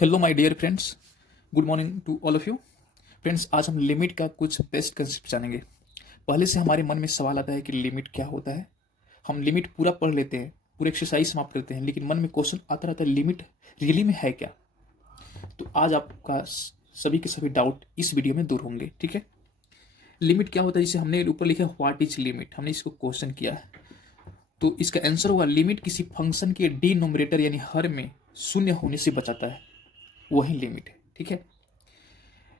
Hello my dear friends, good morning to all of you. Friends, आज हम limit का कुछ बेस्ट कंसेप्ट जानेंगे। पहले से हमारे मन में सवाल आता है कि लिमिट क्या होता है। हम लिमिट पूरा पढ़ लेते हैं, पूरे एक्सरसाइज समाप्त करते हैं, लेकिन मन में क्वेश्चन आता रहता है लिमिट रियली में है क्या। तो आज आपका सभी के सभी डाउट इस वीडियो में दूर होंगे। ठीक है, लिमिट क्या होता है, जिसे हमने ऊपर लिखा है व्हाट इज लिमिट, हमने इसको क्वेश्चन किया है। तो इसका आंसर होगा लिमिट किसी फंक्शन के डिनोमिनेटर यानी हर में शून्य होने से बचाता है, वही लिमिट है। ठीक है,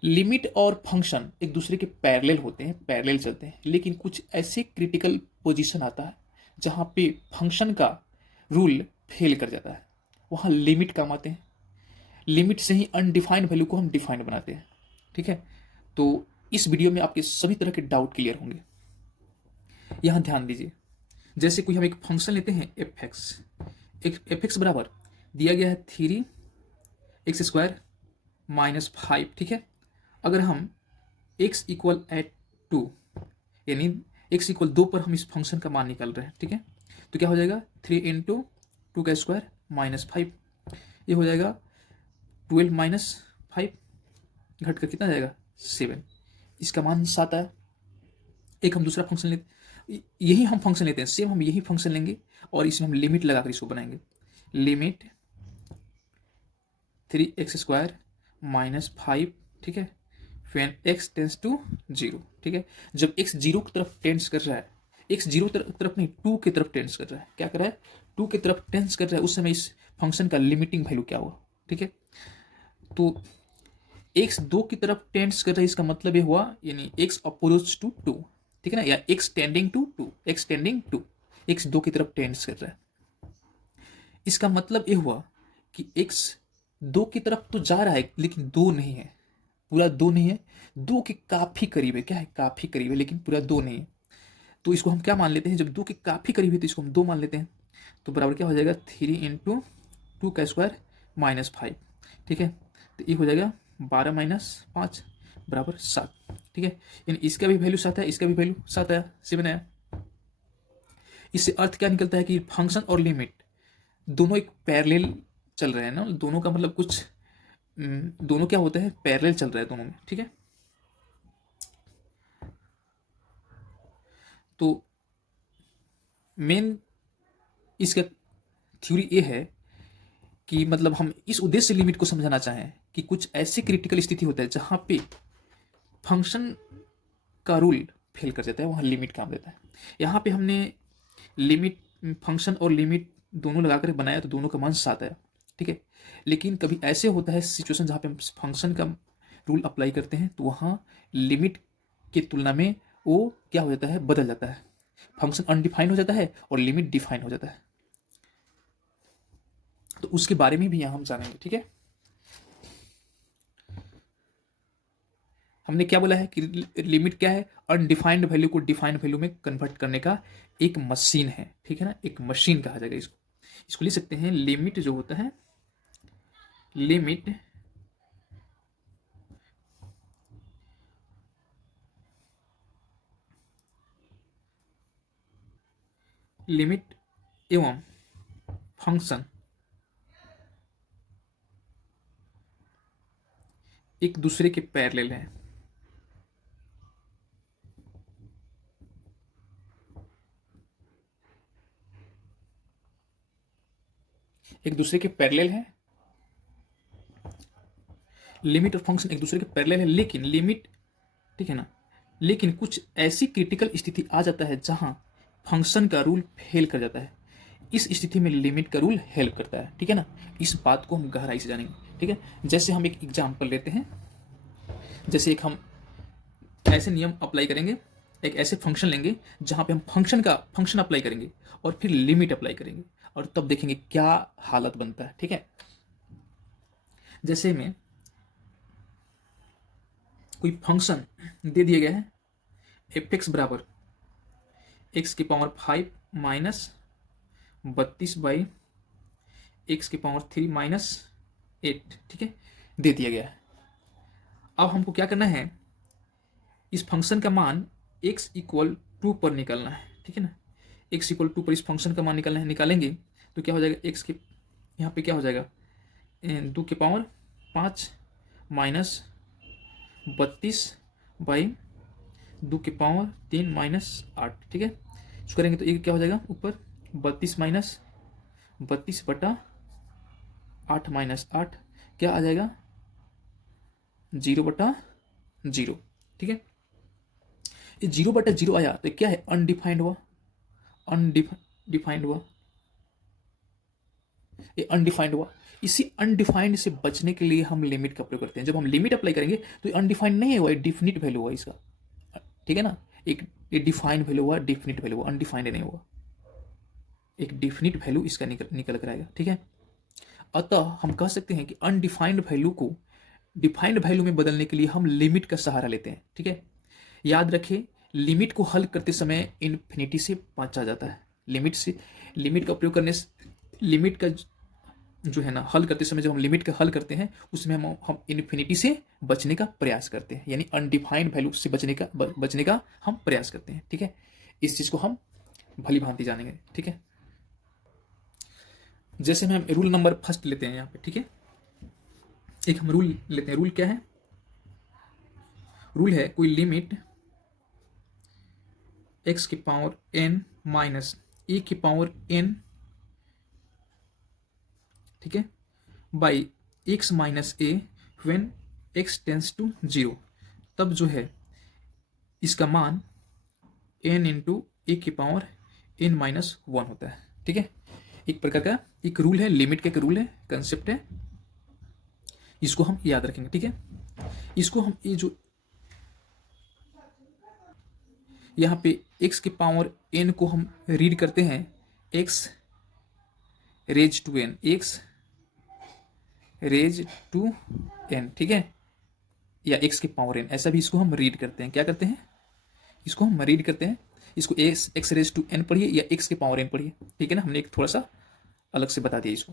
लिमिट और फंक्शन एक दूसरे के पैरेलल होते हैं, पैरेलल चलते हैं, लेकिन कुछ ऐसे क्रिटिकल पोजीशन आता है जहां पे फंक्शन का रूल फेल कर जाता है, वहां लिमिट काम आते हैं। लिमिट से ही अनडिफाइंड वैल्यू को हम डिफाइंड बनाते हैं। ठीक है, तो इस वीडियो में आपके सभी तरह के डाउट क्लियर होंगे। यहां ध्यान दीजिए, जैसे कोई हम एक फंक्शन लेते हैं एफ एक्स। एफ एक्स बराबर दिया गया है 3x² -5। ठीक है, अगर हम x इक्वल एट 2 यानी x इक्वल 2 पर हम इस फंक्शन का मान निकाल रहे हैं। ठीक है, तो क्या हो जाएगा 3 इंटू 2 का स्क्वायर -5, ये हो जाएगा 12 -5, घट कर कितना जाएगा 7, इसका मान 7 आया। एक हम दूसरा फंक्शन लेते, यही हम फंक्शन लेते हैं, सेम हम यही फंक्शन लेंगे और इसमें हम लिमिट लगाकर इसको बनाएंगे। लिमिट 3x² -5, ठीक है, when x टेंस टू 0। ठीक है, जब x 0 की तरफ टेंस कर रहा है, x 0 तरफ नहीं 2 की तरफ टेंस कर रहा है, क्या कर रहा है 2 की तरफ टेंस कर रहा है, उस समय इस फंक्शन का लिमिटिंग वैल्यू क्या हुआ। ठीक है, तो x 2 की तरफ टेंस कर रहा है, इसका मतलब ये हुआ यानी x अप्रोच टू 2। ठीक है ना, या x tending to 2, x tending to, x 2 की तरफ टेंस कर रहा है, इसका मतलब ये हुआ कि x 2 की तरफ तो जा रहा है लेकिन 2 नहीं है, पूरा 2 नहीं है, 2 के काफी करीब है। क्या है, काफी करीब है, लेकिन पूरा 2 नहीं है। तो इसको हम क्या मान लेते हैं, जब 2 के काफी करीब है तो इसको हम 2 मान लेते हैं। तो बराबर क्या हो जाएगा 3 इंटू 2 का स्क्वायर -5। ठीक है, तो ये हो जाएगा 12 -5 बराबर 7। ठीक है, यानी इसका भी वैल्यू 7 है, इसका भी वैल्यू 7 आया, 7 आया। इससे अर्थ क्या निकलता है कि फंक्शन और लिमिट दोनों एक पैरेलल चल रहे हैं ना, दोनों का मतलब कुछ दोनों क्या होता है, पैरेलल चल रहा है दोनों में। ठीक है, तो मेन इसका थ्योरी ये है कि मतलब हम इस उद्देश्य से लिमिट को समझाना चाहें कि कुछ ऐसी क्रिटिकल स्थिति होता है जहां पे फंक्शन का रूल फेल कर जाता है, वहां लिमिट काम देता है। यहाँ पे हमने लिमिट, फंक्शन और लिमिट दोनों लगाकर बनाया तो दोनों का मान 7 आया। ठीक है, लेकिन कभी ऐसे होता है सिचुएशन जहाँ पे हम फंक्शन का रूल अप्लाई करते हैं तो वहाँ लिमिट की तुलना में वो क्या हो जाता है, बदल जाता है, फंक्शन अनडिफाइंड हो जाता है और लिमिट डिफाइंड हो जाता है। तो उसके बारे में भी यहाँ हम जानेंगे। ठीक है, हमने क्या बोला है कि लिमिट क्या है, अनडिफाइंड वैल्यू को डिफाइंड वैल्यू में कन्वर्ट करने का एक मशीन है। ठीक है ना, एक मशीन कहा जाएगा इसको। इसको लिख सकते हैं लिमिट जो होता है, लिमिट लिमिट एवं फंक्शन एक दूसरे के पैरेलल हैं। एक दूसरे के पैरेलल हैं, लिमिट और फंक्शन एक दूसरे के पैरेलल है, लेकिन लिमिट, ठीक है ना, लेकिन कुछ ऐसी क्रिटिकल स्थिति आ जाता है जहां फंक्शन का रूल फेल कर जाता है, इस स्थिति में लिमिट का रूल हेल्प करता है। ठीक है ना, इस बात को हम गहराई से जानेंगे। ठीक है, जैसे हम एक एग्जाम्पल लेते हैं, जैसे एक हम ऐसे नियम अप्लाई करेंगे, एक ऐसे फंक्शन लेंगे जहां पे हम फंक्शन अप्लाई करेंगे और फिर लिमिट अप्लाई करेंगे और तब देखेंगे क्या हालत बनता है। ठीक है, जैसे में कोई फंक्शन दे दिया गया है एफ एक्स बराबर x⁵ -32/x⁻3 -8। ठीक है, दे दिया गया है। अब हमको क्या करना है, इस फंक्शन का मान x इक्वल 2 पर निकालना है। ठीक है ना, x इक्वल 2 पर इस फंक्शन का मान निकालना है, निकालेंगे तो क्या हो जाएगा, x के यहाँ पे क्या हो जाएगा 2 की पावर 5 माइनस 32/2 माइनस 8, ठीक है। इसको करेंगे तो ये क्या हो जाएगा, ऊपर 32 माइनस 32/8 माइनस 8 क्या आ जाएगा, 0/0, ठीक है। ये 0/0 आया तो क्या है, अनडिफाइंड हुआ, अनडिफाइंड हुआ, ये अनडिफाइंड हुआ। इसी अनडिफाइंड से बचने के लिए हम लिमिट का प्रयोग करते हैं। जब हम लिमिट अप्लाई करेंगे तो ये अनडिफाइंड नहीं हुआ, ये डिफिनिट वैल्यू हुआ इसका, ठीक है ना। एक ये डिफाइंड वैल्यू हुआ, डिफिनिट वैल्यू हुआ, अनडिफाइंड नहीं हुआ। एक डिफिनिट वैल्यू इसका निकल कर आएगा, ठीक है। अतः हम कह सकते हैं कि अनडिफाइंड वैल्यू को डिफाइंड वैल्यू में बदलने के लिए हम लिमिट का सहारा लेते हैं, ठीक है। याद रखिए, लिमिट को हल करते समय इन्फिनिटी से बचा जाता है। लिमिट का प्रयोग करने से, लिमिट का जो है ना, हल करते समय जब हम लिमिट का हल करते हैं उसमें हम इन्फिनिटी से बचने का प्रयास करते हैं, यानी अनडिफाइंड वैल्यू से बचने का हम प्रयास करते हैं, ठीक है। इस चीज को हम भली भांति जानेंगे, ठीक है। जैसे में हम रूल नंबर फर्स्ट लेते हैं यहाँ पे, ठीक है। एक हम रूल लेते हैं। रूल क्या है, रूल है कोई लिमिट x की पावर n माइनस e की पावर n, ठीक है, by x minus a when x tends to 0, तब जो है इसका मान n इंटू ए की पावर n माइनस 1 होता है, ठीक है। एक प्रकार का एक रूल है, लिमिट का एक रूल है, कंसेप्ट है, इसको हम याद रखेंगे, ठीक है। इसको हम ये जो यहाँ पे x की पावर n को हम रीड करते हैं x raise to n, x raise to n, ठीक है, या x की पावर n, ऐसा भी इसको हम रीड करते हैं। क्या करते हैं, इसको हम रीड करते हैं, इसको x रेज टू n पढ़िए या x की पावर n पढ़िए, ठीक है ना। हमने एक थोड़ा सा अलग से बता दिया इसको।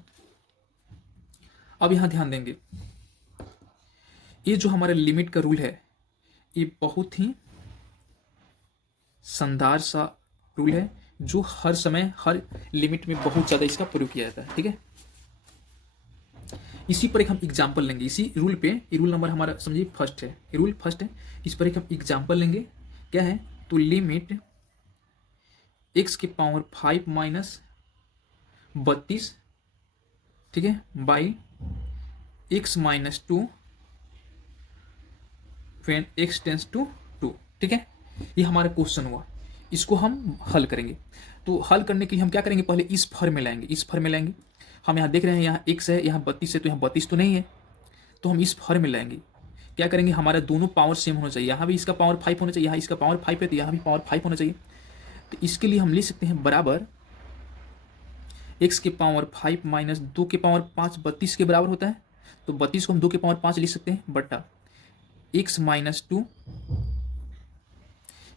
अब यहां ध्यान देंगे, ये जो हमारा लिमिट का रूल है ये बहुत ही शानदार सा रूल है, जो हर समय हर लिमिट में बहुत ज्यादा इसका प्रयोग किया जाता है, ठीक है। इसी पर एक हम एग्जाम्पल लेंगे, इसी रूल पे, ये रूल नंबर हमारा समझिए फर्स्ट है, ये रूल फर्स्ट है, इस पर एक हम एग्जाम्पल लेंगे। क्या है, तो लिमिट x की पावर 5 माइनस 32, ठीक है, by x minus 2 when x tends to 2, ठीक है। ये हमारा क्वेश्चन हुआ, इसको हम हल करेंगे। तो हल करने के लिए हम क्या करेंगे, पहले इस फॉर्म में लाएंगे, इस फॉर्म में लाएंगे। हम यहाँ देख रहे हैं, यहाँ x है, यहाँ 32 है, तो यहाँ 32 तो नहीं है, तो हम इस फॉर्म में लाएंगे। क्या करेंगे, हमारा दोनों पावर सेम होना चाहिए, यहाँ भी इसका पावर 5 होना चाहिए, यहाँ इसका पावर 5 है तो यहाँ भी पावर 5 होना चाहिए। तो इसके लिए हम लिख सकते हैं बराबर x की पावर 5 माइनस 2 की पावर 5 32 के बराबर होता है, तो 32 को हम 2 की पावर 5 लिख सकते हैं, बटा x माइनस 2,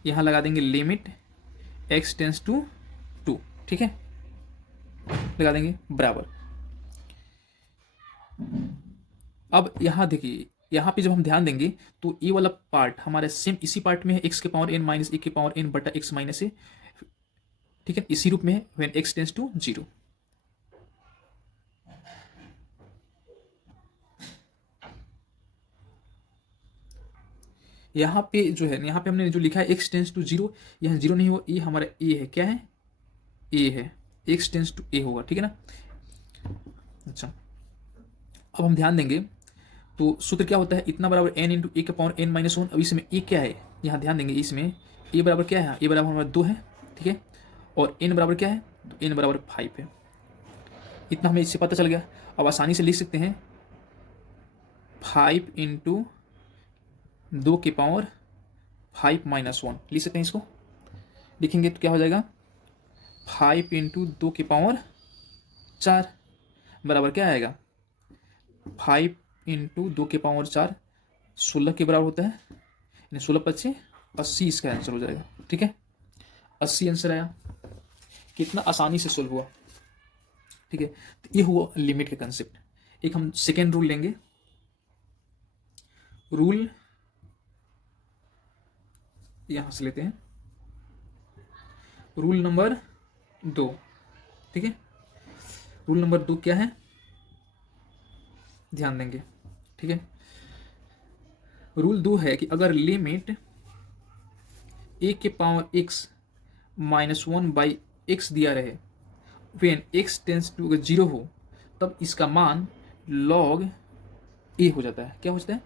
यहां लगा देंगे लिमिट x टेंस टू 2, ठीक है, लगा देंगे बराबर। अब यहां देखिए, यहां पे जब हम ध्यान देंगे तो ये वाला पार्ट हमारा सेम इसी पार्ट में है, x के पावर n माइनस ए के पावर n बटा x माइनस ए, ठीक है, इसी रूप में है, व्हेन x टेंस टू 0। यहाँ पे जो है, यहाँ पे हमने जो लिखा है x टेंस टू 0, यहाँ 0 नहीं हुआ, ये हमारा a है, क्या है, a है, x टेंस टू a होगा, ठीक है ना। अच्छा, अब हम ध्यान देंगे तो सूत्र क्या होता है, इतना बराबर n इंटू ए के पावर n माइनस 1। अब इसमें a क्या है, यहाँ ध्यान देंगे, इसमें a बराबर क्या है, a बराबर हमारा 2 है, ठीक है, और n बराबर क्या है, तो n बराबर 5 है। इतना हमें इससे पता चल गया। अब आसानी से लिख सकते हैं 5 इंटू 2 की पावर 5 माइनस 1 लिख सकते हैं। इसको लिखेंगे तो क्या हो जाएगा, 5 इंटू 2 की पावर 4 बराबर क्या आएगा, 5 इंटू 2 की पावर 4 16 के बराबर होता है, यानी 16×5 80 इसका आंसर हो जाएगा, ठीक है, 80 आंसर आया। कितना आसानी से सोल्व हुआ, ठीक है। तो ये हुआ लिमिट का कंसेप्ट। एक हम सेकेंड रूल लेंगे, रूल यहां से लेते हैं, रूल नंबर 2, ठीक है। रूल नंबर 2 क्या है, ध्यान देंगे, ठीक है। रूल 2 है कि अगर लिमिट ए के power x minus one by x दिया रहे, when x tends to zero हो, तब इसका मान लॉग ए हो जाता है। क्या हो जाता है?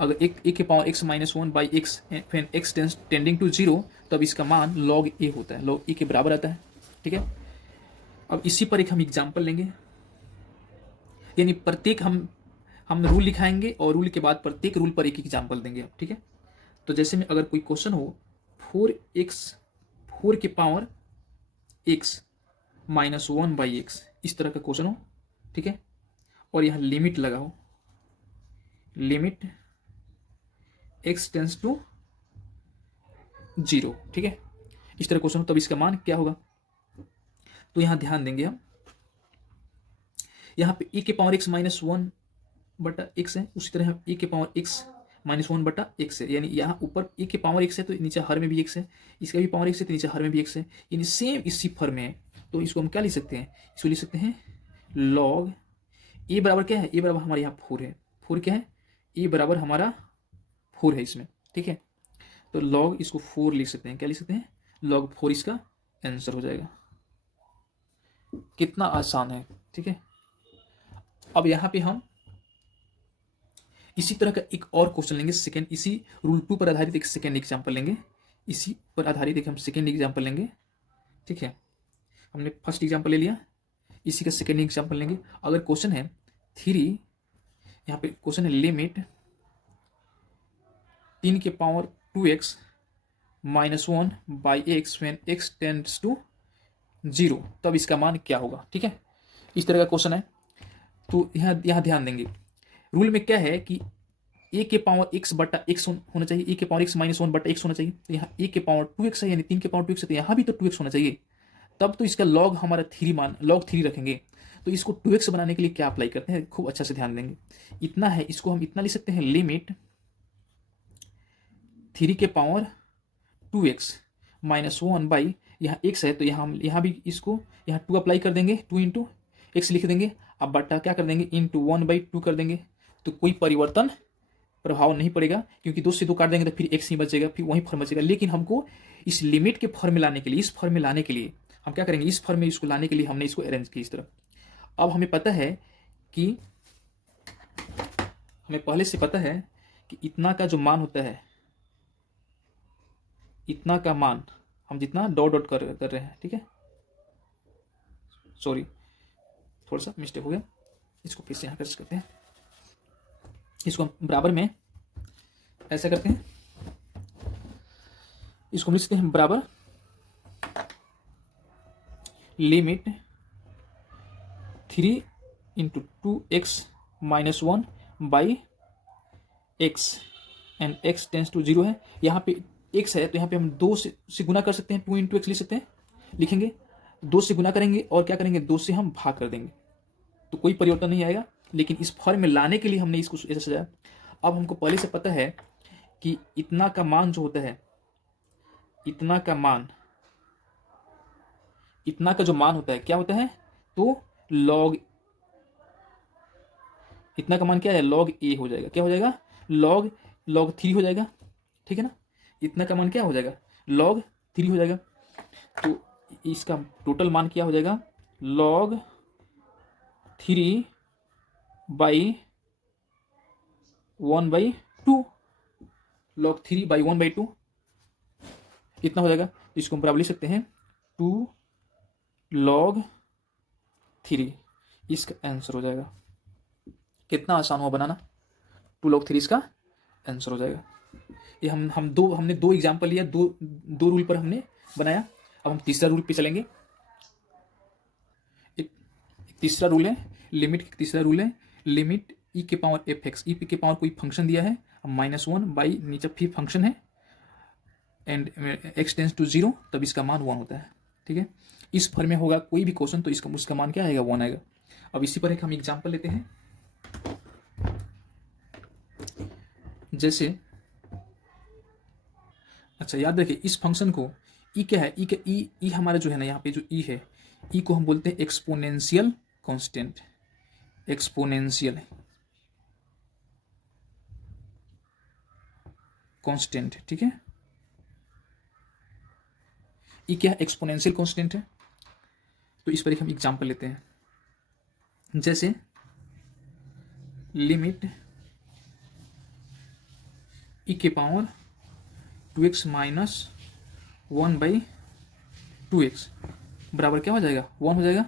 अगर ए के power x minus one by x when x tends tending to zero, तब इसका मान लॉग ए होता है, लॉग ए के बराबर आता है। ठीक है। अब इसी पर एक हम एग्जाम्पल लेंगे, यानी प्रत्येक हम रूल लिखाएंगे और रूल के बाद प्रत्येक रूल पर एक एग्जाम्पल देंगे। ठीक है। तो जैसे में अगर कोई क्वेश्चन हो 4 के power x minus one by x, इस तरह का क्वेश्चन हो, ठीक है, और यहाँ लिमिट लगा हो, limit x tends to zero, ठीक है, इस तरह क्वेश्चन हो, तब इसका मान क्या होगा? तो यहाँ ध्यान देंगे हम, यहाँ पे ए के पावर एक्स माइनस वन बटा एक्स है, उसी तरह ए के पावर एक्स माइनस वन बटा एक्स है, यानी यहाँ ऊपर ए के पावर एक्स है तो नीचे हर में भी एक्स है, इसका भी पावर एक्स है तो नीचे हर में भी एक्स है, यानी सेम इसी फॉर्म में है। तो इसको हम क्या लिख सकते हैं? इसको लिख सकते हैं लॉग ए बराबर क्या है? ए बराबर हमारे यहाँ 4 है। 4 क्या है? ए बराबर हमारा 4 है इसमें, ठीक है। तो लॉग इसको 4 लिख सकते हैं। क्या लिख सकते हैं? लॉग 4 इसका आंसर हो जाएगा। कितना आसान है, ठीक है। अब यहाँ पे हम इसी तरह का एक और क्वेश्चन लेंगे सेकेंड, इसी रूल 2 पर आधारित एक सेकेंड एग्जाम्पल लेंगे, इसी पर आधारित एक हम सेकेंड एग्जाम्पल लेंगे, ठीक है। हमने फर्स्ट एग्जाम्पल ले लिया, इसी का सेकेंड एग्जाम्पल लेंगे। अगर क्वेश्चन है 3, यहाँ पे क्वेश्चन है लिमिट 3 के power 2x minus one by x when x tends to zero, तब इसका मान क्या होगा? ठीक है, इस तरह का क्वेश्चन है। तो यहाँ ध्यान देंगे, रूल में क्या है कि ए के पावर एक्स बटा एक्स होना चाहिए, ए के पावर एक्स माइनस वन बटा एक्स होना चाहिए। तो यहाँ ए के पावर 2x है, यानी 3 के पावर 2x है, तो यहाँ भी तो 2x होना चाहिए। तब तो इसका लॉग हमारा 3 मान लॉग 3 रखेंगे। तो इसको 2x बनाने के लिए क्या अप्लाई करते हैं, खूब अच्छा से ध्यान देंगे। इतना है, इसको हम इतना लिख सकते हैं, लिमिट 3 के power 2x minus one by, यहाँ x है तो यहाँ भी इसको यहाँ 2 अप्लाई कर देंगे, 2 इंटू एक्स लिख देंगे। अब बटा क्या कर देंगे? इंटू 1/2 कर देंगे। तो कोई परिवर्तन प्रभाव नहीं पड़ेगा, क्योंकि 2 से 2 काट देंगे तो फिर x ही बचेगा, फिर वही फॉर्म बचेगा। लेकिन हमको इस लिमिट के फॉर्म में लाने के लिए, इस फॉर्म में लाने के लिए हम क्या करेंगे? इस फॉर्म में इसको लाने के लिए हमने इसको अरेंज किया इस तरह। अब हमें पता है कि हमें पहले से पता है कि इतना का जो मान होता है, इतना का मान हम जितना डॉट डॉट कर रहे हैं, ठीक है, सॉरी थोड़ा सा मिस्टेक हो गया, इसको फिर से यहाँ कर करते हैं, इसको हम बराबर में ऐसा करते हैं, इसको हम लिखते हैं बराबर limit 3 into 2x minus one by x and x tends to zero है। यहाँ पे x है तो यहाँ पे हम 2 से गुना कर सकते हैं, 2 इंटू एक्स लिख सकते हैं, लिखेंगे 2 से गुना करेंगे और क्या करेंगे? 2 से हम भाग कर देंगे, तो कोई परिवर्तन नहीं आएगा। लेकिन इस फॉर्म में लाने के लिए हमने इसको ऐसे सजाया। अब हमको पहले से पता है कि इतना का मान जो होता है, इतना का मान, इतना का जो मान होता है क्या होता है? तो लॉग, इतना का मान क्या है? लॉग ए हो जाएगा। क्या हो जाएगा? लॉग 3 हो जाएगा, ठीक है ना। इतना का मान क्या हो जाएगा? लॉग 3 हो जाएगा। तो इसका टोटल मान क्या हो जाएगा? लॉग 3 बाई 1/2, लॉग 3 बाई 1/2 इतना हो जाएगा। इसको हम बराबर लिख सकते हैं 2 लॉग 3, इसका आंसर हो जाएगा। कितना आसान हुआ बनाना, 2 लॉग 3 इसका आंसर हो जाएगा। ये हमने 2 एग्जाम्पल लिया, दो रूल पर हमने बनाया। अब हम तीसरा रूल पे चलेंगे। एक तीसरा रूल है लिमिट, तीसरा रूल है लिमिट ई के पावर एफ एक्स, ई के पावर कोई फंक्शन दिया है माइनस वन बाई नीचे फिर फंक्शन है and x tends to zero, तब इसका मान 1 होता है, ठीक है। इस फॉर्म में होगा कोई भी क्वेश्चन तो उसका मान क्या आएगा? 1 आएगा। अब इसी पर एक हम एग्जाम्पल लेते हैं, जैसे अच्छा याद रखिए इस फंक्शन को ई क्या है? ई हमारा जो है ना, यहाँ पे जो ई है, ई को हम बोलते हैं एक्सपोनेंशियल कांस्टेंट, एक्सपोनेंशियल कांस्टेंट, ठीक है। ई क्या है, एक्सपोनेंशियल कांस्टेंट है। तो इस पर एक हम एग्जांपल लेते हैं, जैसे लिमिट ई के पावर 2x माइनस 1/2x बराबर क्या हो जाएगा, 1 हो जाएगा,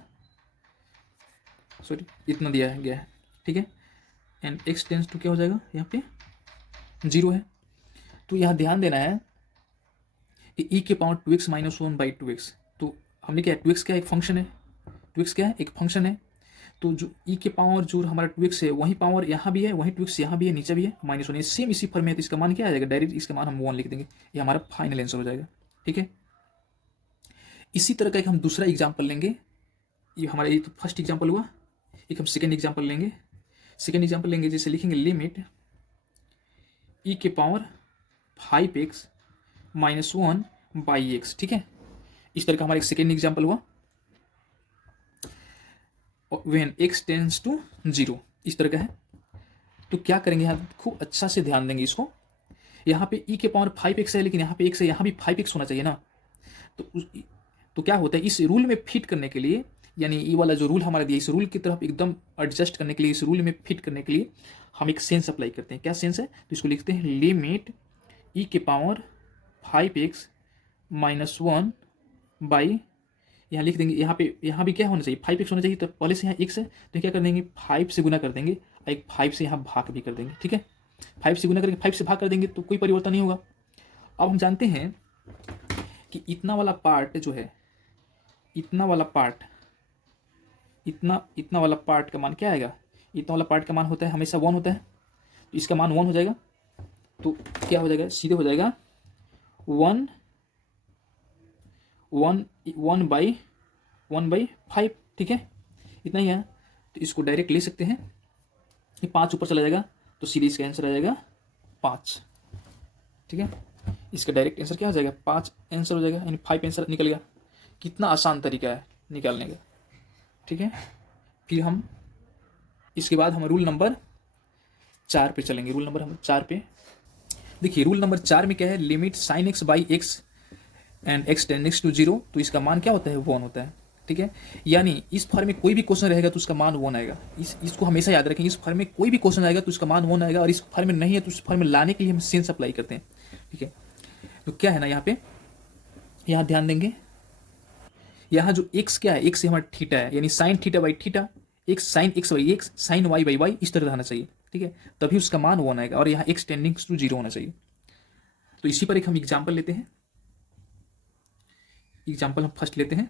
सॉरी इतना दिया है गया है, ठीक है। एंड x टेंस टू क्या हो जाएगा, यहाँ पे 0 है। तो यहाँ ध्यान देना है कि ई के पावर 2x माइनस 1/2x, तो हमने क्या, 2x क्या एक फंक्शन है, 2x क्या है एक फंक्शन है। तो जो ई के पावर जो हमारा 2x है वही पावर यहाँ भी है, वही 2x यहाँ भी है, नीचे भी है, -1 सेम इसी फॉर्म में है। तो इसका मान क्या आ जाएगा, डायरेक्ट इसका मान हम 1 लिख देंगे, ये हमारा फाइनल आंसर हो जाएगा, ठीक है। इसी तरह का एक हम दूसरा एग्जाम्पल लेंगे, ये हमारा ये तो फर्स्ट एग्जाम्पल हुआ, एक हम सेकेंड एग्जाम्पल लेंगे। सेकेंड एग्जाम्पल लेंगे, जैसे लिखेंगे लिमिट ई के पावर 5x माइनस 1/x, ठीक है। इस तरह का हमारा एक सेकेंड एग्जाम्पल हुआ, व्हेन x टेंस टू 0, इस तरह का है। तो क्या करेंगे, यहाँ खूब अच्छा से ध्यान देंगे इसको। यहाँ पे e के पावर 5x है, लेकिन यहाँ पे x है, यहाँ भी 5x होना चाहिए ना। तो तो क्या होता है, इस रूल में फिट करने के लिए, यानी ये वाला जो रूल हमारा दिया, इस रूल की तरफ एकदम एडजस्ट करने के लिए, इस रूल में फिट करने के लिए हम एक सेंस अप्लाई करते हैं। क्या सेंस है, तो इसको लिखते हैं लिमिट ई के पावर 5x माइनस 1 यहाँ लिख देंगे, यहाँ भी क्या होना चाहिए, 5x होना चाहिए। तो पहले से यहाँ x है, तो क्या कर देंगे, 5 से गुना कर देंगे, और एक 5 से यहाँ भाग भी कर देंगे, ठीक है। 5 से गुना करके 5 से भाग कर देंगे तो कोई परिवर्तन नहीं होगा। अब हम जानते हैं कि इतना वाला पार्ट जो है, इतना वाला पार्ट, इतना वाला पार्ट का मान क्या आएगा, इतना वाला पार्ट का मान होता है हमेशा 1 होता है, तो इसका मान 1 हो जाएगा। तो क्या हो जाएगा, सीधे हो जाएगा 1/5, ठीक है, इतना ही है। तो इसको डायरेक्ट ले सकते हैं, ये 5 ऊपर चला जाएगा, तो सीधे इसका आंसर आ जाएगा 5, ठीक है। इसका डायरेक्ट आंसर क्या हो जाएगा, 5 आंसर हो जाएगा, यानी 5 आंसर निकल गया। कितना आसान तरीका है निकालने का, ठीक है। फिर हम इसके बाद हम रूल नंबर 4 पे चलेंगे। रूल नंबर हम 4 पे देखिए, रूल नंबर 4 में क्या है, limit sine x by x and x tendings to 0, तो इसका मान क्या होता है, 1 होता है, ठीक है। यानी इस फॉर्म में कोई भी क्वेश्चन रहेगा तो उसका मान 1 आएगा। इसको हमेशा याद रखेंगे, इस फॉर्म में कोई भी क्वेश्चन आएगा तो उसका मान 1 आएगा, और इस फॉर्म में नहीं है तो उस फॉर्म में लाने के लिए हम सेंस अप्लाई करते हैं, ठीक है। तो क्या है ना, यहाँ ध्यान देंगे, यहाँ जो x क्या है, x से हमारा थीटा है, यानी sine theta by theta, x sine x by x, sine y by y, इस तरह रहना चाहिए, ठीक है। तभी उसका मान 1 आएगा, और यहाँ x टेंडिंग्स टू 0 होना चाहिए। तो इसी पर एक हम एग्जाम्पल लेते हैं। एग्जाम्पल हम फर्स्ट लेते हैं,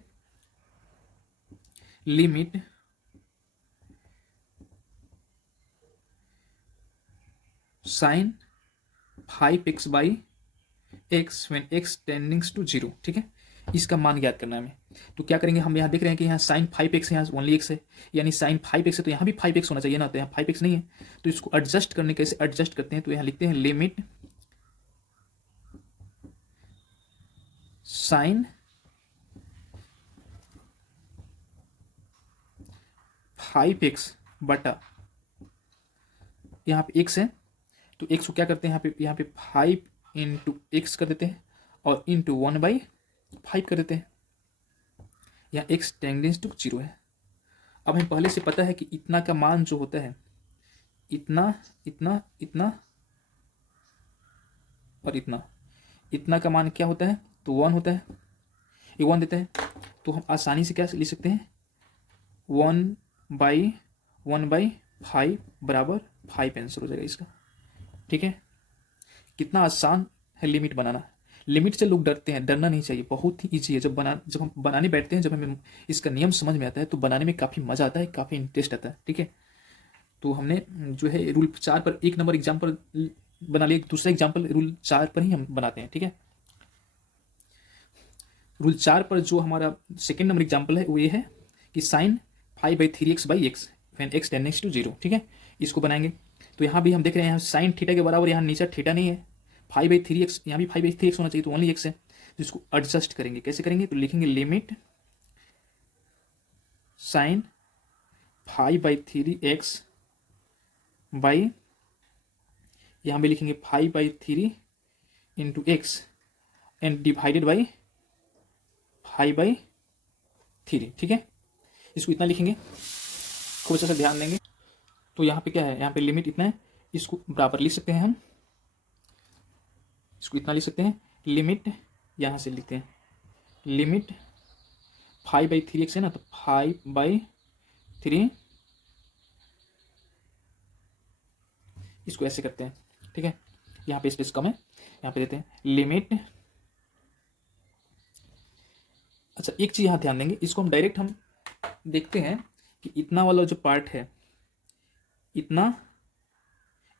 limit sine 5x by x when x tendings to 0, ठीक है। इसका मान ज्ञात करना है हमें। तो क्या करेंगे, हम यहाँ देख रहे हैं कि यहाँ साइन 5x है, यहाँ ओनली x है, यानी साइन 5x है तो यहाँ भी 5x होना चाहिए ना, तो यहाँ 5x नहीं है। तो इसको एडजस्ट करने, कैसे एडजस्ट करते हैं, तो यहाँ लिखते हैं लिमिट साइन 5x बटा, यहाँ पे x है तो x को क्या करते हैं, यहाँ पे 5 इंटू एक्स कर देते हैं, और इंटू 1/5 कर देते हैं। यहाँ x टेंडेंस टू 0 है। अब हमें पहले से पता है कि इतना का मान जो होता है, इतना इतना इतना और इतना का मान क्या होता है, तो 1 होता है, ये 1 देता है। तो हम आसानी से क्या लिख सकते हैं, 1/1/5 बराबर 5 आंसर हो जाएगा इसका, ठीक है। कितना आसान है लिमिट बनाना। लिमिट से लोग डरते हैं, डरना नहीं चाहिए, बहुत ही ईजी है। जब हम बनाने बैठते हैं, जब हमें इसका नियम समझ में आता है तो बनाने में काफ़ी मज़ा आता है, काफ़ी इंटरेस्ट आता है, ठीक है। तो हमने जो है रूल 4 पर एक नंबर एग्जाम्पल बना लिया, दूसरा एग्जाम्पल रूल 4 पर ही हम बनाते हैं, ठीक है। रूल 4 पर जो हमारा सेकेंड नंबर एग्जाम्पल है वो ये है कि sine 5/3x by x when x tendings to 0, ठीक है। इसको बनाएंगे तो यहाँ भी हम देख रहे हैं, यहाँ साइन थीटा के बराबर, यहाँ नीचे थीटा नहीं है, 5/3x, यहाँ भी 5/3x होना चाहिए, तो ओनली x है। तो इसको एडजस्ट करेंगे, कैसे करेंगे, तो लिखेंगे लिमिट साइन 5/3x बाई, यहाँ भी लिखेंगे 5/3 into x and divided by 5/3। ठीक है, इसको इतना लिखेंगे, खूब अच्छे से ध्यान देंगे। तो यहाँ पे क्या है, यहाँ पे लिमिट इतना है, इसको बराबर लिख सकते हैं हम, इसको इतना लिख सकते हैं। लिमिट यहाँ से लिखते हैं, लिमिट 5/3x है ना, तो 5/3, इसको ऐसे करते हैं। ठीक है, यहाँ पे स्पेस कम है, यहाँ पे देते हैं लिमिट। अच्छा, एक चीज यहाँ ध्यान देंगे, इसको हम डायरेक्ट हम देखते हैं कि इतना वाला जो पार्ट है, इतना,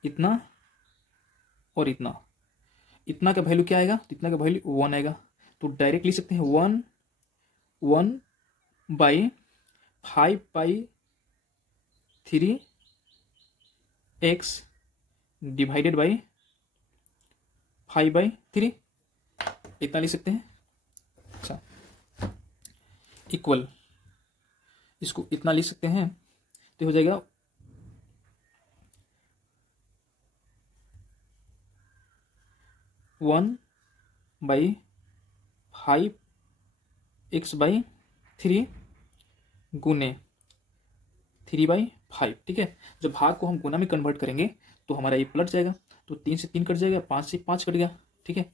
इतना और इतना, इतना का वैल्यू क्या आएगा, तो इतना का वैल्यू 1 आएगा। तो डायरेक्ट लिख सकते हैं 1/5/3x डिवाइडेड बाई 5/3, इतना लिख सकते हैं। अच्छा, इक्वल, इसको इतना लिख सकते हैं, तो हो जाएगा 1/5x/3 गुने 3/5। ठीक है, जब भाग को हम गुना में कन्वर्ट करेंगे तो हमारा ये पलट जाएगा, तो 3 से 3 कट जाएगा, 5 से 5 कट गया। ठीक है,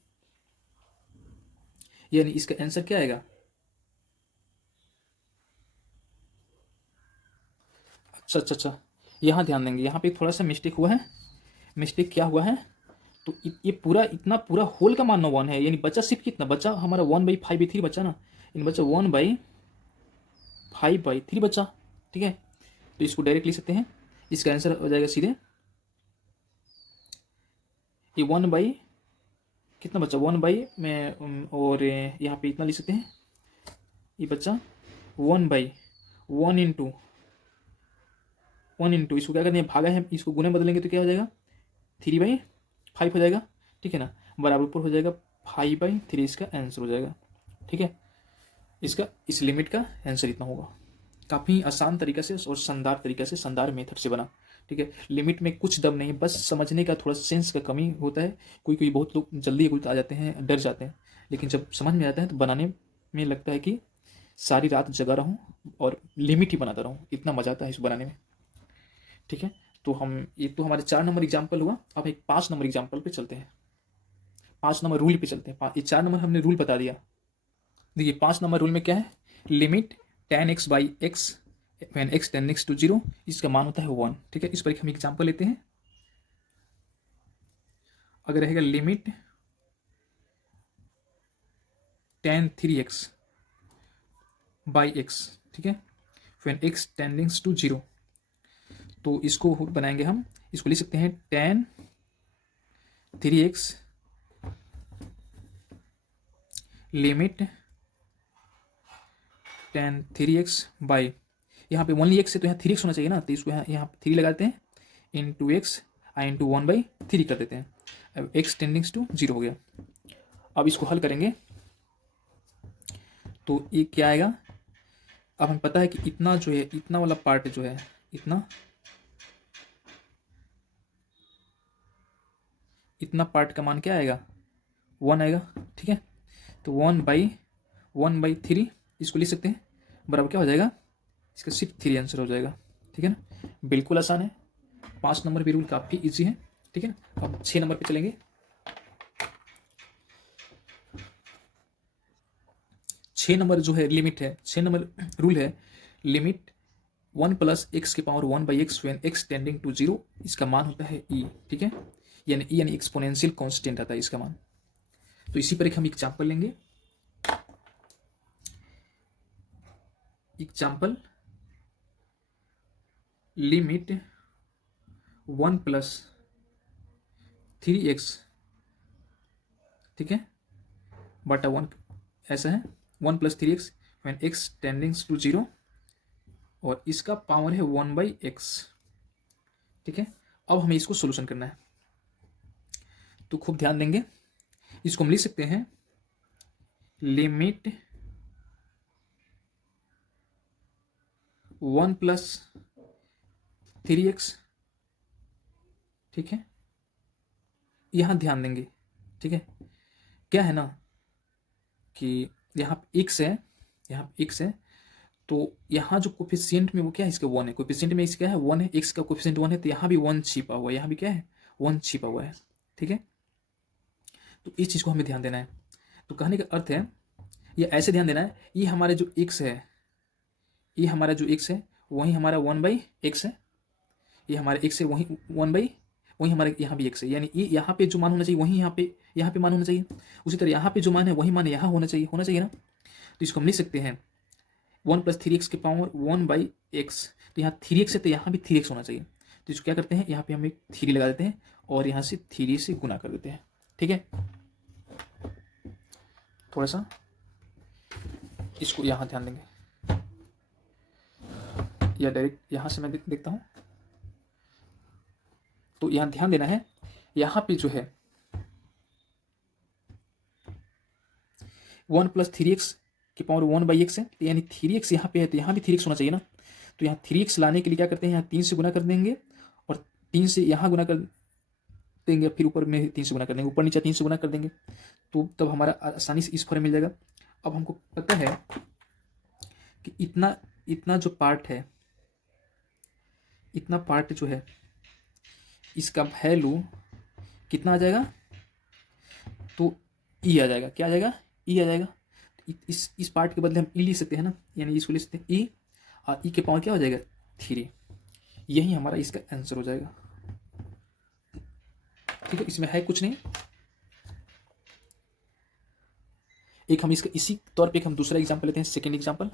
यानी इसका आंसर क्या आएगा। अच्छा, यहाँ ध्यान देंगे, यहाँ पे थोड़ा सा मिस्टेक हुआ है। मिस्टेक क्या हुआ है, तो ये पूरा, इतना पूरा होल का मान 1 है, यानी बचा सिर्फ कितना बचा हमारा 1/5/3 बचा ना, इन बचा 1/5/3 बचा। ठीक है, तो इसको डायरेक्ट लिख सकते हैं, इसका आंसर हो जाएगा सीधे ये 1 बाई कितना बचा 1 बाई में, और यहाँ पे इतना लिख सकते हैं, ये बच्चा 1/1 इंटू 1 इंटू, इसको क्या करते हैं, भागा है, इसको गुने बदलेंगे तो क्या हो जाएगा 3/5 हो जाएगा। ठीक है ना, बराबर पर हो जाएगा 5/3, इसका आंसर हो जाएगा। ठीक है, इसका इस लिमिट का आंसर इतना होगा। काफ़ी आसान तरीका से और शानदार तरीका से, शानदार मेथड से बना। ठीक है, लिमिट में कुछ दम नहीं, बस समझने का थोड़ा सेंस का कमी होता है। कोई कोई बहुत लोग जल्दी आ जाते हैं, डर जाते हैं, लेकिन जब समझ में आता है तो बनाने में लगता है कि सारी रात जगा रहूँ और लिमिट ही बनाता रहूँ, इतना मजा आता है इसको बनाने में। ठीक है, तो हम, ये तो हमारे 4 नंबर एग्जाम्पल हुआ, अब एक 5 नंबर एग्जाम्पल पे चलते हैं, 5 नंबर रूल पे चलते हैं। ये 4 नंबर हमने रूल बता दिया। देखिए 5 नंबर रूल में क्या है, limit tan x by x when x tendings to 0, इसका मान होता है 1। ठीक है, इस पर हम एग्जाम्पल लेते हैं। अगर रहेगा limit tan 3x by x, ठीक है, वैन x टेंडिंग्स टू 0, तो इसको बनाएंगे हम, इसको लिख सकते हैं tan 3x limit tan 3x by, यहाँ पे ओनली एक्स है तो यहाँ 3x होना चाहिए ना, तो इसको यहाँ 3 लगाते हैं, इंटू एक्स इंटू 1/3 कर देते हैं। अब x टेंडिंग्स टू 0 हो गया। अब इसको हल करेंगे तो ये क्या आएगा, अब हमें पता है कि इतना जो है, इतना वाला पार्ट जो है, इतना पार्ट का मान क्या आएगा 1 आएगा। ठीक है, तो 1/3 इसको लिख सकते हैं, बराबर क्या हो जाएगा, इसका सिर्फ 3 आंसर हो जाएगा। ठीक है ना, बिल्कुल आसान है। 5 नंबर भी रूल काफ़ी इजी है। ठीक है, अब 6 नंबर पे चलेंगे। 6 नंबर जो है लिमिट है, 6 नंबर रूल है, लिमिट 1 प्लस एक्स की power 1/x when x tending to 0, इसका मान होता है e। ठीक है, यानी एक्सपोनेंशियल कांस्टेंट आता है इसका मान। तो इसी पर एक हम एग्जाम्पल लेंगे। एग्जाम्पल लिमिट 1 प्लस 3x, ठीक है, बटा 1, ऐसा है 1 plus 3x when x tendings to 0, और इसका पावर है 1/x। ठीक है, अब हमें इसको सोल्यूशन करना है, तो खूब ध्यान देंगे। इसको हम लिख सकते हैं लिमिट 1 प्लस 3x। ठीक है, यहां ध्यान देंगे, ठीक है। क्या है ना कि यहाँ पे x है, यहाँ पे x है, तो यहाँ जो कोफिशिएंट में वो क्या है, इसका 1 है, कोफिशिएंट में इसका है 1 है, x का कोफिशिएंट 1 है, तो यहाँ भी 1 छिपा हुआ है, यहाँ भी क्या है 1 छिपा हुआ है। ठीक है, तो इस चीज़ को हमें ध्यान देना है। तो कहने का अर्थ है, ये ऐसे ध्यान देना है, ये हमारे जो x है, ये हमारा जो x है वही हमारा 1/x है, ये हमारे x है वही 1 वही हमारे यहाँ भी x है, यानी ये यहाँ पे जो मान होना चाहिए वही यहाँ पे मान होना चाहिए। उसी तरह यहाँ पे जो मान है वही मान यहाँ होना चाहिए ना। तो इसको हम लिख सकते हैं 1 + 3x के पावर 1/x। तो यहाँ 3x है तो यहाँ भी 3x होना चाहिए। तो इसको क्या करते हैं, यहाँ पे हम एक 3 लगा देते हैं और यहाँ से 3 से गुना कर देते हैं। ठीक है, थोड़ा सा इसको यहाँ ध्यान देंगे, या डायरेक्ट यहाँ से मैं देखता हूँ। तो यहाँ ध्यान देना है, यहाँ पे जो है 1 + 3x की पावर 1/x है, तो यानी 3x यहाँ पे है तो यहाँ भी 3x होना चाहिए ना। तो यहाँ 3x लाने के लिए क्या करते हैं, यहाँ 3 से गुना कर देंगे और 3 से यहाँ गुना कर देंगे, फिर ऊपर में 3 से गुना कर देंगे, ऊपर नीचे 3 से गुना कर देंगे, तो तब हमारा आसानी से इस फॉर्म मिल जाएगा। अब हमको पता है कि इतना इतना जो पार्ट है, इतना पार्ट जो है इसका वैल्यू कितना आ जाएगा, तो ई आ जाएगा। क्या आ जाएगा, ई आ जाएगा। इस पार्ट के बदले हम ई लिख सकते हैं ना, यानी इसको लिख सकते हैं ई, और ई के पावर क्या हो जाएगा 3। यही हमारा इसका आंसर हो जाएगा। ठीक है, इसमें है कुछ नहीं। एक हम इसका इसी तौर पे एक हम दूसरा एग्जांपल लेते हैं, सेकेंड एग्जांपल।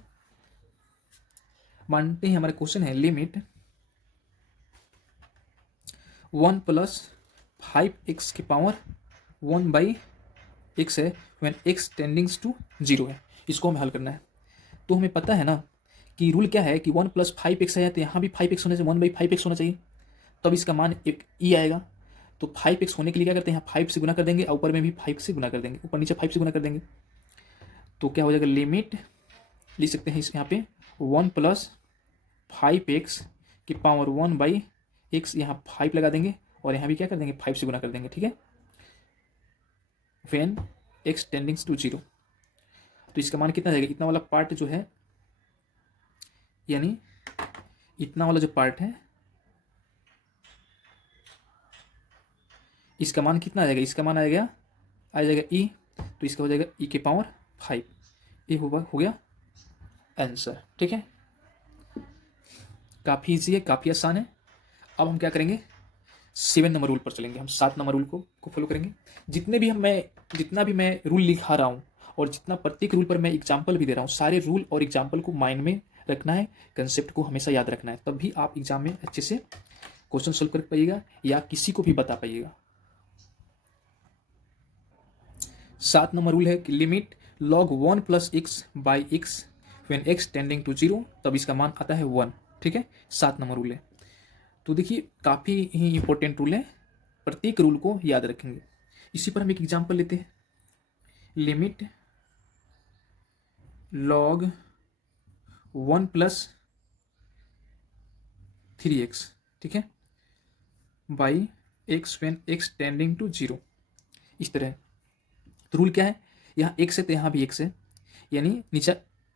मानते हैं हमारा क्वेश्चन है लिमिट 1 + 5x की पावर 1/x है व्हेन x टेंडिंग्स टू 0 है। इसको हमें हल करना है। तो हमें पता है ना कि रूल क्या है कि 1 + 5x है तो यहाँ भी 5x होना चाहिए, 1/5x होना चाहिए, तब इसका मान एक ई आएगा। तो 5x होने के लिए क्या करते हैं, यहाँ 5 से गुना कर देंगे और ऊपर में भी 5 से गुना कर देंगे, ऊपर नीचे 5 से गुना कर देंगे। तो क्या हो जाएगा, लिमिट लिख सकते हैं इस यहाँ पे 1 + 5x की पावर 1/x, यहाँ 5 लगा देंगे और यहाँ भी क्या कर देंगे 5 से गुना कर देंगे। ठीक है, व्हेन x टेंडिंग्स टू 0। तो इसका मान कितना जाएगा, इतना वाला पार्ट जो है, यानी इतना वाला जो पार्ट है इसका मान कितना आ जाएगा, इसका मान आ जाएगा ई, तो इसका हो जाएगा ई के पावर 5। ये हो गया आंसर। ठीक है, काफ़ी ईजी है, काफ़ी आसान है। अब हम क्या करेंगे, 7 नंबर रूल पर चलेंगे, हम 7 नंबर रूल को फॉलो करेंगे। जितना भी मैं रूल लिखा रहा हूँ और जितना प्रत्येक रूल पर मैं एग्जाम्पल भी दे रहा हूँ, सारे रूल और एग्जाम्पल को माइंड में रखना है, कंसेप्ट को हमेशा याद रखना है, तब भी आप एग्जाम में अच्छे से क्वेश्चन सोल्व कर पाइएगा या किसी को भी बता पाइएगा। 7 नंबर रूल है कि limit log 1 + x/x when x tending to 0, तब इसका मान आता है 1। ठीक है, 7 नंबर रूल है। तो देखिए काफ़ी ही इंपॉर्टेंट रूल है, प्रत्येक रूल को याद रखेंगे। इसी पर हम एक एग्जांपल लेते हैं, लिमिट log 1 + 3x, ठीक है, by x when x tending to 0, इस तरह। तो रूल क्या है, यहाँ x है तो यहाँ भी x है, यानी नीचे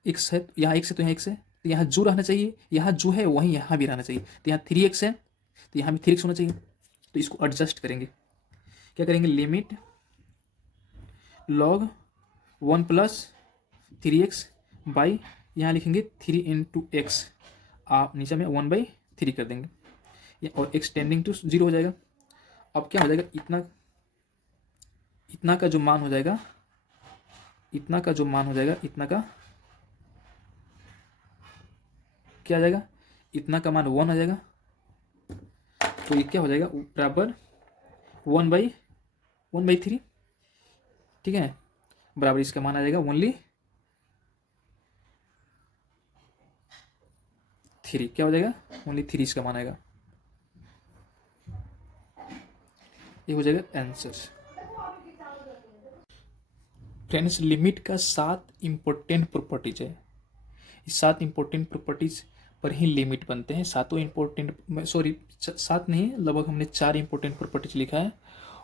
x है, यहाँ x है तो यहाँ x है, तो यहाँ जो रहना चाहिए, यहाँ जो है वहीं यहाँ भी रहना चाहिए। तो यहाँ 3x है तो यहाँ भी 3x होना चाहिए। तो इसको एडजस्ट करेंगे, क्या करेंगे, लिमिट log 1 + 3x बाई, यहाँ लिखेंगे 3 × x, आप नीचे में 1/3 कर देंगे और x टेंडिंग टू 0 हो जाएगा। अब क्या हो जाएगा, इतना का जो मान हो जाएगा, इतना का क्या आ जाएगा, इतना का मान 1 आ जाएगा। तो ये क्या हो जाएगा, बराबर 1/3। ठीक है, बराबर इसका मान आ जाएगा ओनली 3। क्या हो जाएगा, ओनली 3 इसका मान आएगा। ये हो जाएगा आंसर। फ्रेंड्स, लिमिट का 7 इंपॉर्टेंट प्रॉपर्टीज है। इस 7 इंपॉर्टेंट प्रॉपर्टीज पर ही लिमिट बनते हैं। 7 नहीं, लगभग हमने 4 इंपॉर्टेंट प्रॉपर्टीज लिखा है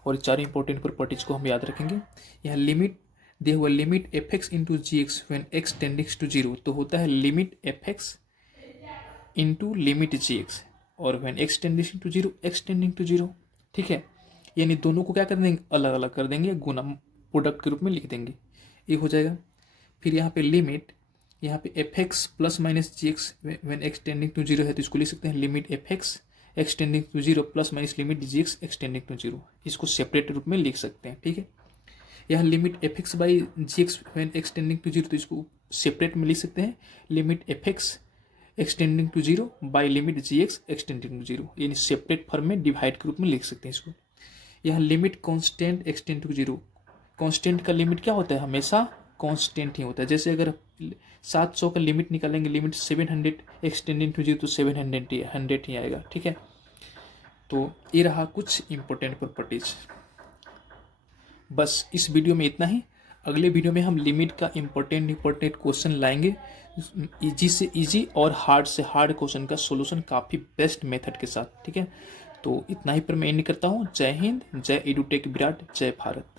और चारों इंपॉर्टेंट प्रॉपर्टीज को हम याद रखेंगे। यहाँ लिमिट दिया हुआ limit f x into g x when x tendings to zero, तो होता है limit f x into limit g x, और when x tending to zero x tending to zero. ठीक है, यानी दोनों को क्या कर देंगे, अलग अलग कर देंगे, गुना प्रोडक्ट के रूप में लिख देंगे, ये हो जाएगा। फिर यहाँ पे लिमिट, यहाँ पे f x plus minus g x when x tending to zero है, तो इसको लिख सकते हैं limit f x x tending to zero plus minus limit g x x tending to zero, इसको सेपरेट रूप में लिख सकते हैं। ठीक है, यहाँ limit f x by g x when x tending to zero, तो इसको सेपरेट में लिख सकते हैं limit f x x tending to zero by limit g x x tending to zero, यानी सेपरेट फॉर्म में डिवाइड के रूप में लिख सकते हैं इसको। यहाँ limit constant x tend to zero, constant का लिमिट क्या होता है, हमेशा कॉन्स्टेंट ही होता है। जैसे अगर 700 का लिमिट निकालेंगे, लिमिट 700 एक्सटेंडिंग टू जीरो, तो 700 ही आएगा। ठीक है, तो ये रहा कुछ इंपॉर्टेंट प्रॉपर्टीज। बस इस वीडियो में इतना ही। अगले वीडियो में हम लिमिट का इंपॉर्टेंट क्वेश्चन लाएंगे, इजी से इजी और हार्ड से हार्ड क्वेश्चन का सॉल्यूशन काफ़ी बेस्ट मेथड के साथ। ठीक है, तो इतना ही पर मैं एंड करता हूँ। जय हिंद, जय एडुटेक विराट, जय भारत।